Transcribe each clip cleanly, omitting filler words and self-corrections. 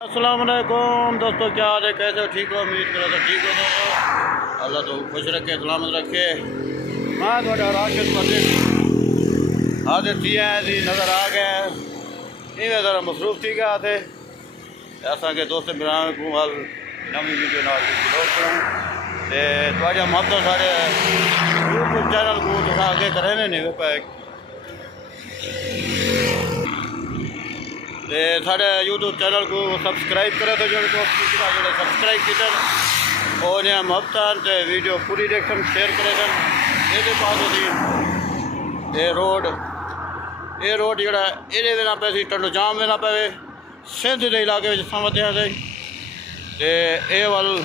अस्सलाम वालेकुम दोस्तों, क्या हाल है? कैसे हो? ठीक हो? उम्मीद करो तो ठीक हो दोस्तों। अल्लाह तो खुश रखे, सलामत रखे। मैं थोड़ा राशिद परदेसी हाजिर थी जी, नज़र आ गए इवें ज़रा मसरूफ थी गया थे ऐसा कि दोस्त मिलाने को हल नवी वीडियो नाल लोड करूँ तो मतलब सारे यूट्यूब चैनल को तुम आगे करे नहीं पे साढ़े यूट्यूब चैनल को सब्सक्राइब करे तो जो सब्सक्राइब किया और मोहब्बत वीडियो पूरी देखन शेयर करे ये बाद ये रोड जोड़ा ये ना पे टंडो जाम वेना पे सिंध के इलाके में समझते हैं ये वाल रोड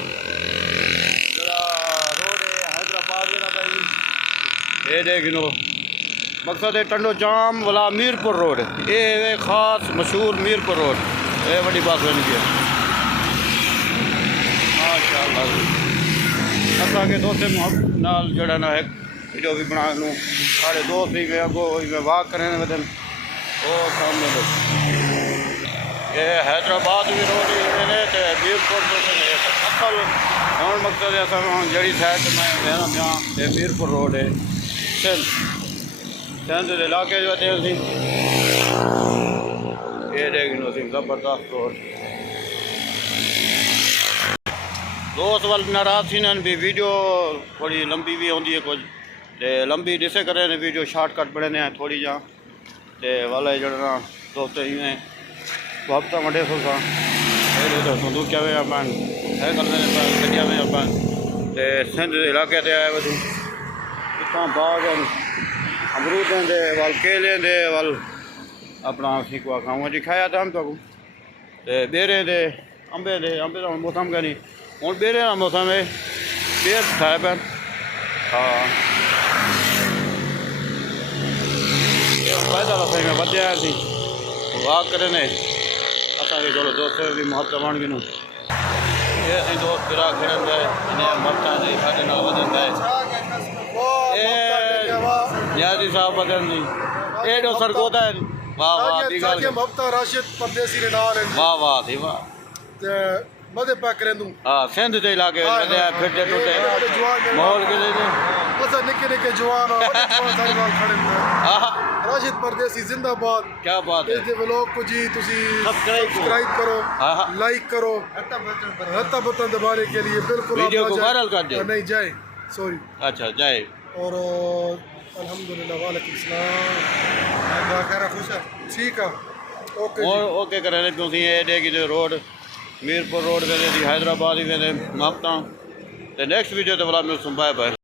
है हैदराबाद वेना पे ये देखो मकसद है टंडो जाम वाला मीरपुर रोड ये खास मशहूर मीरपुर रोड ये बड़ी बात बन गई माशाअल्लाह। असा के दोस्त नाल जड़ा ना एक वीडियो भी बना लूँ सारे दोस्त ही मैं अगो मैं वाक करने बदन वो सामने बस ये हैदराबाद भी रोड मीरपुर असल और मकसद ऐसा जड़ी साइड में ये मीरपुर रोड है सिंध के इलाके जो थे ये देखो ज़बरदस्त रोड दोस्त वाल नाराज़ थी भी वीडियो थोड़ी लंबी भी होती है कुछ लंबी ॾिसे करे वीडियो शॉर्टकट बढ़ने हैं थोड़ी जा वाले जड़ा दोस्त इवें वक्त वॾे सोसा संदूकिया में अपन है करने गड्डिया में अपन सिंध इलाके से आए वधू इतना बाग अमरूद दे वाल केले दे वाल अपना सीखवा खाऊँ दिखाया था हम तो बेरे दे अंबे का मौसम का नहीं हूँ बेरे का मौसम है बेर था पैन हाँ पैदा रखे में बदया थी वाक करे ने असा के चलो दोस्त भी मोहब्बत बन गई ये अं दोस्त गिरा खड़े इन्हें मोहब्बत साढ़े नाल वधन नियाजी साहब बदन जी एडो सरगोदा है वाह वाह दी गल मोहब्बत राशिद परदेसी ने नाल है वाह वाह थी वाह ते मदे पा करेंदू हां सिंध दे इलाके में फिरते टुटे माहौल के लिए बस निके जवान और बड़े सारे नाल खड़े हैं राशिद परदेसी जिंदाबाद। क्या बात है इस व्लॉग को जी तुसी सब्सक्राइब करो लाइक करो हत्ता बटन दबाने के लिए बिल्कुल वीडियो को वायरल कर दो नहीं जाए सॉरी अच्छा जाए और अल्हम्दुलिल्लाह वालेकुम सलाम खुश है ठीक है ओके ओके करे तुम ये देखी रोड मीरपुर रोड वे हैदराबाद ही वे मोहब्बत नेक्स्ट वीडियो तो वाला मैं सुन बाय बाय।